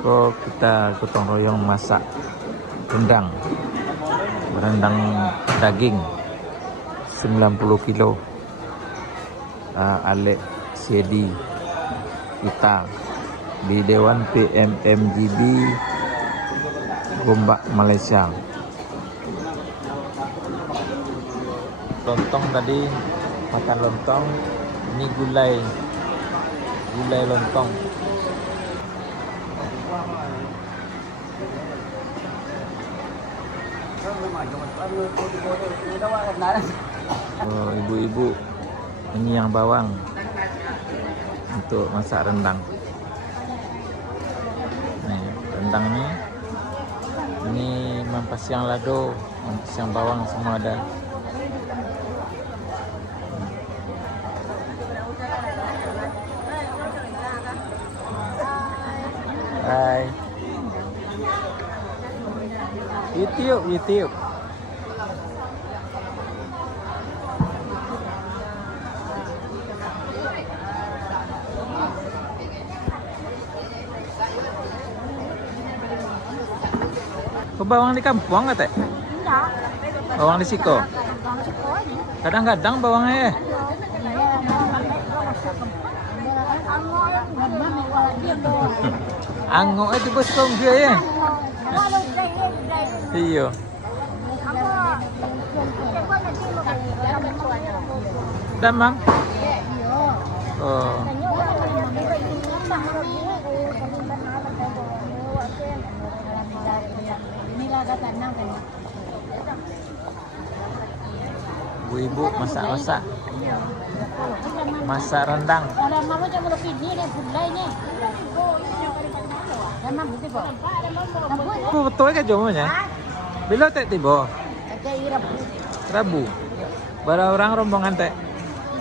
Kok kita gotong royong masak rendang daging 90 kilo. Alek Siedi kita di Dewan PMMGB Gombak, Malaysia. Lontong tadi, makan lontong. Ini gulai lontong. Oh, ibu-ibu menyiang bawang untuk masak rendang. Nih, rendang ini mampasiang lado, mampasiang bawang semua ada. Hai. YouTube. Kau bawang di kampung nggak, Teh? Enggak. Bawang di Siko. Bawang Siko ini. Kadang-kadang bawangnya angok itu bos kong dia ya. Iya. Damang. Oh. Ibu masak rendang. Betul kan jomonya? Bila Teh tiba? Rabu. Berapa orang rombongan Teh?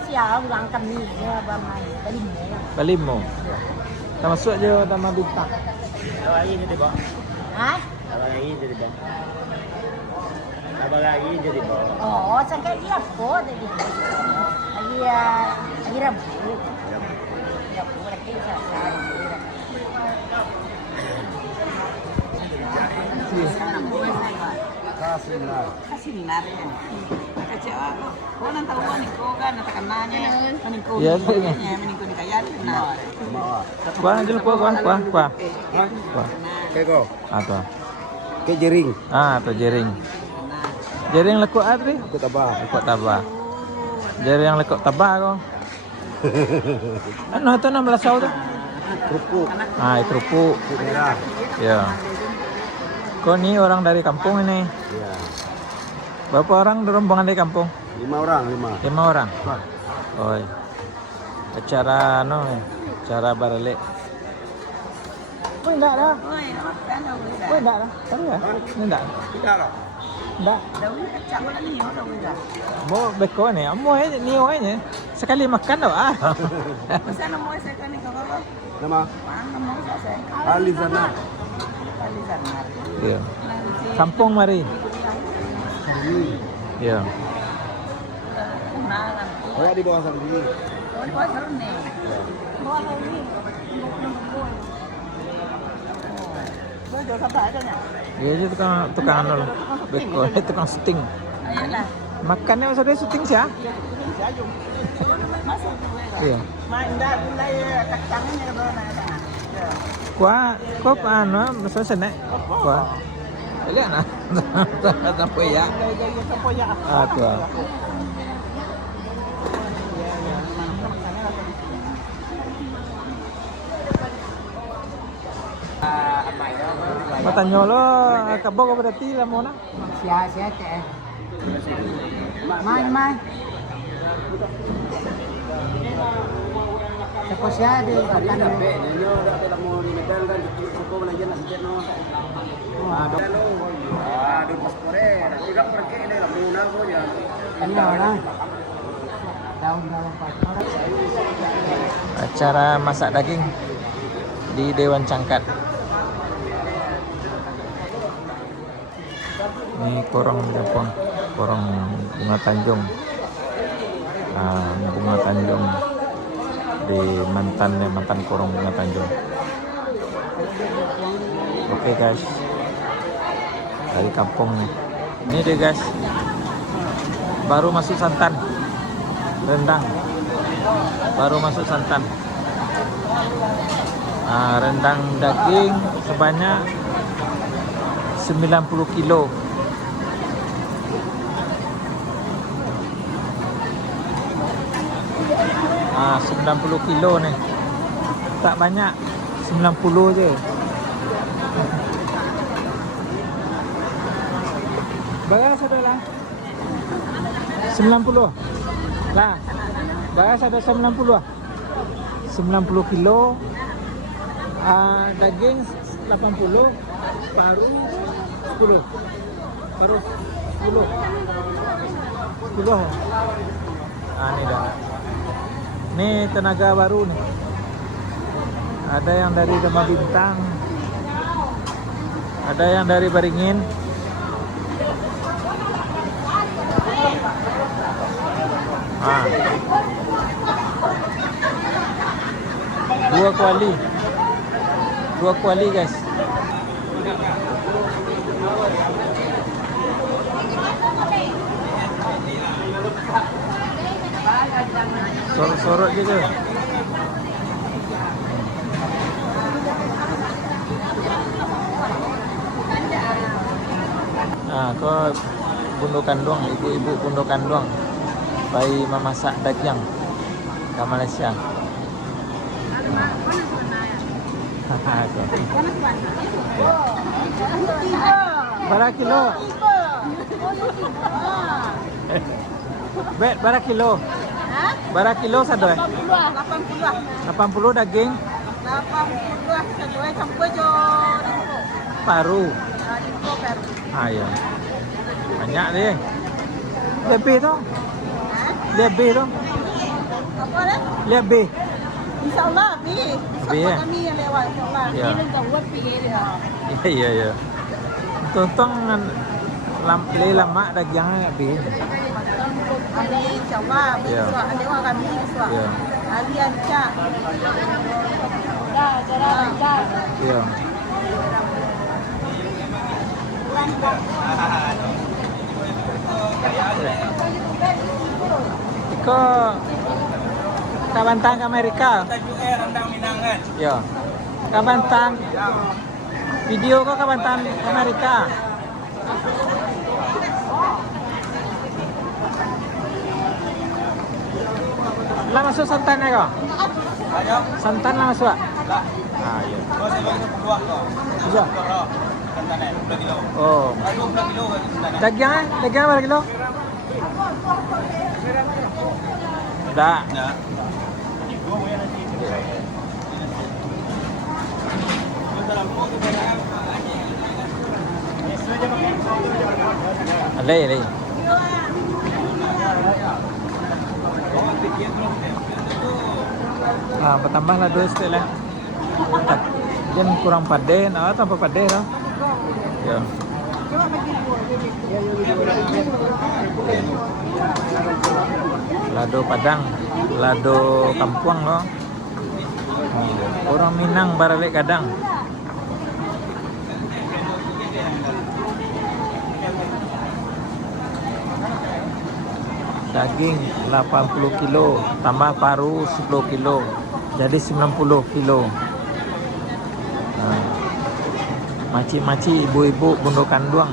Ulang kami Balimo. Termasuk je nama bintang. Lagi jadi bang. Hah? Lagi jadi bang. Apa lagi jadi bang? Oh, sangka dia apa tadi? Lagi Rabu. Rabu lagi saya. Kasih benar ya. Kecewa kok. Kau nanti tahu nih kau kan nanti kenanya. Meningku. Iya, iya. Meningku di kaya nah. Kuah dulu kuah. Kayak kau. Apa? Kayak jering. Atau jering. Jering lekuk atri? Aku tabah. Lekuk tabah. Jering lekuk tabah kau. Ano itu 16 tahun tuh? Kerupuk. Kerupuk. Merah. Ya. Kau nih orang dari kampung ini. Iya. Berapa orang rombongan dari kampung? 5 orang. 5 orang. Oh. Acara acara barale. Oh, enggak dah. Oh, enggak dah. Tahu ya? Ini enggak. Tidak lah. Enggak. Daun kacang mana nih? Daun enggak. Mau beko nih. Amo aja niyo aja. Sekali makan dah. Masa nemu saya kan nih kakak. Nama? Nemu saya. Alizana. Iya. Kampung mari. Iya. Awak di bawah sana sini. Di bawah sana nih. Bawah ini. Bawah jauh sampai ada nya. Iya itu tukang beko, tukang syuting. Ayolah. Makannya masa dia syuting sih ya? Masuk. Iya. Main dah mulai kacangnya ke bawah ada. Kuah, kok masa sana? Kuah. Lihat nah. Sampai ya. Tuh. Mata nyolo kabog berarti lah mona. Sia teh. Main. Tapos siya di makan. Acara masak daging di Dewan Cangkat. Ini korong Jepang, korong bunga Tanjung. Bunga Tanjung di mantan korong bunga Tanjung. Oke guys, dari kampung nih. Ini deh guys, baru masuk santan, rendang, baru masuk santan. Nah, rendang daging sebanyak 90 kilo. Ah, 90 kilo nih. Tak banyak, 90 je. Bagas ada lah 90 lah. Bagas ada 90 90 kilo. Daging 80, paru 10. Paru 10. 10. Ini dah. Ini tenaga baru nih. Ada yang dari Dema Bintang, ada yang dari Beringin. Dua kuali guys. Sorot-sorot je ke? Kau bundo kandung, ibu-ibu bundo kandung bayi memasak daging ke Malaysia. Berapa kilo? Bet, berapa kilo? Berapa kilo satu? 80 daging. 80 satu campur jo. Paru. Ya. Banyak deh. Lebih tu. Lebih tu. Apa dah? Lebih. InsyaAllah lebih. Lebih ya? Kami yang lewat insyaAllah. Ya. Ini dah buat pergi dia. Iya. Tonton lama dagingnya lebih. Kami insyaAllah. Ya. Ada orang kami insyaAllah. Ya. Ali ancak. Dah, cara ancak. Ya. Iko Kabantang ke Amerika. Ya. Kabantang. Video kok Kabantang ke Amerika. Lah masuk santan ya kok? Santan lah masuk. Iya. Bisa. Oh. Daging berapa kilo? Tak. Alay. Bertambahlah dua setelah. Jangan kurang paden, tambah paden lah. Ya. Lado Padang, lado Kampuang loh. Orang Minang baralik kadang. Daging 80 kilo, tambah paru 10 kilo. Jadi 90 kilo. Maci-maci ibu-ibu bundo kandung.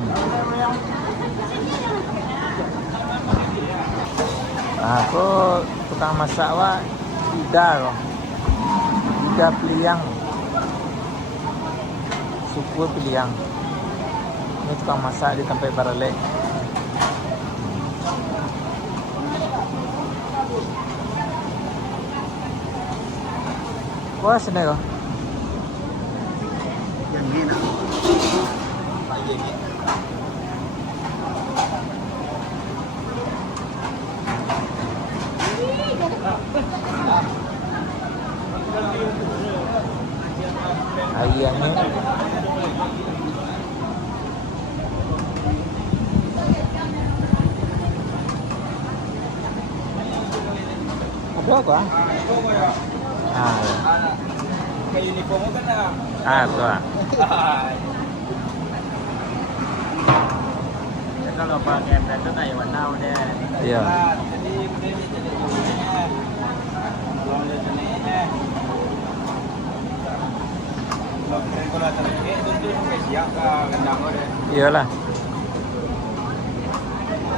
Aku tukang masak wah Ida Piliang. Suku Piliang. Ini tukang masak di tempat Baralek. Wah, senang kok. Yang gini. Ayamnya ada apa? Kayak uniform kan dah. Tuh. kalau pakai brand itu kayak warna udah. Iya. Jadi ini jadi ujungnya. Kalau dia jenisnya. Kalau terjadi itu tuh sampai siap ke gendang udah. Iyalah.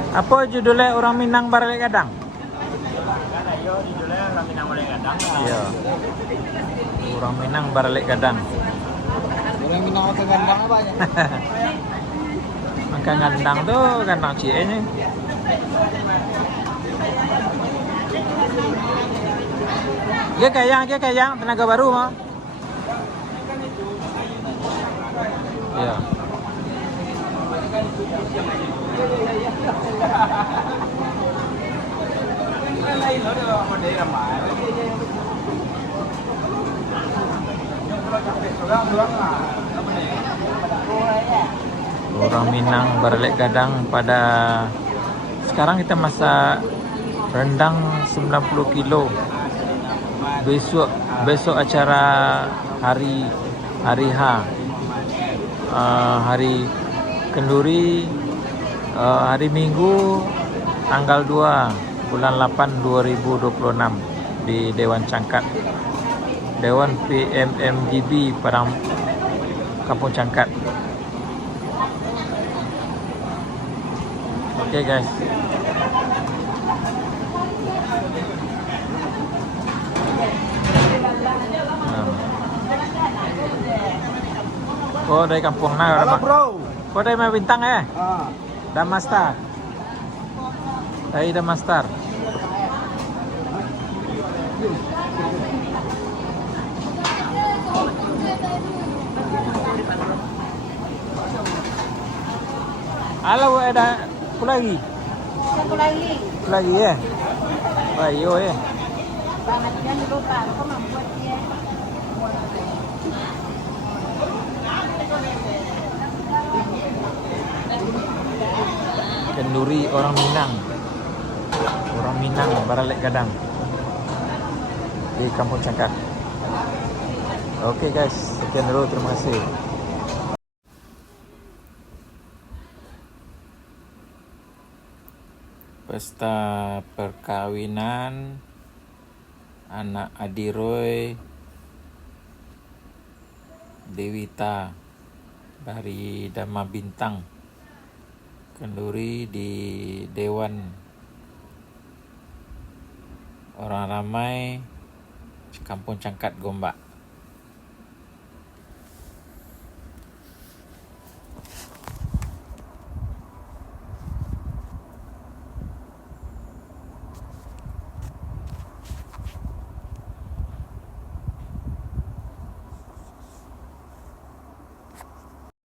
Apa judulnya orang Minang Barale Gadang? Karena yo di dulu orang Minang boleh kadang. Iya. Orang Minang Barale Gadang. Orang Minang atau gendang apa aja? Maka gandang tuh gandang cie nya. Dia kayang tenaga baru mah. Iya. Orang Minang Barale Gadang pada sekarang kita masak rendang 90 kilo. Besok acara hari H. Hari kenduri hari Minggu tanggal 2 bulan 8 2026 di Dewan Cangkat. Dewan PMMGB Padang Kampung Cangkat. Oke guys. Oh dari kampung na. Halo bro. Oh dari mana Bintang ya? Ah. Damastar. Dari Damastar. Halo ada lagi. Satu lagi. Lagi ya. Bayo ya. Banget jangan lupa, kau membuat dia. Kenduri orang Minang. Orang Minang Barale Gadang di Kampung Cangkat. Oke guys, sekian dulu, terima kasih. Pesta perkawinan anak Adiroy Dewita dari Dama Bintang kenduri di Dewan Orang Ramai Kampung Cangkat Gombak.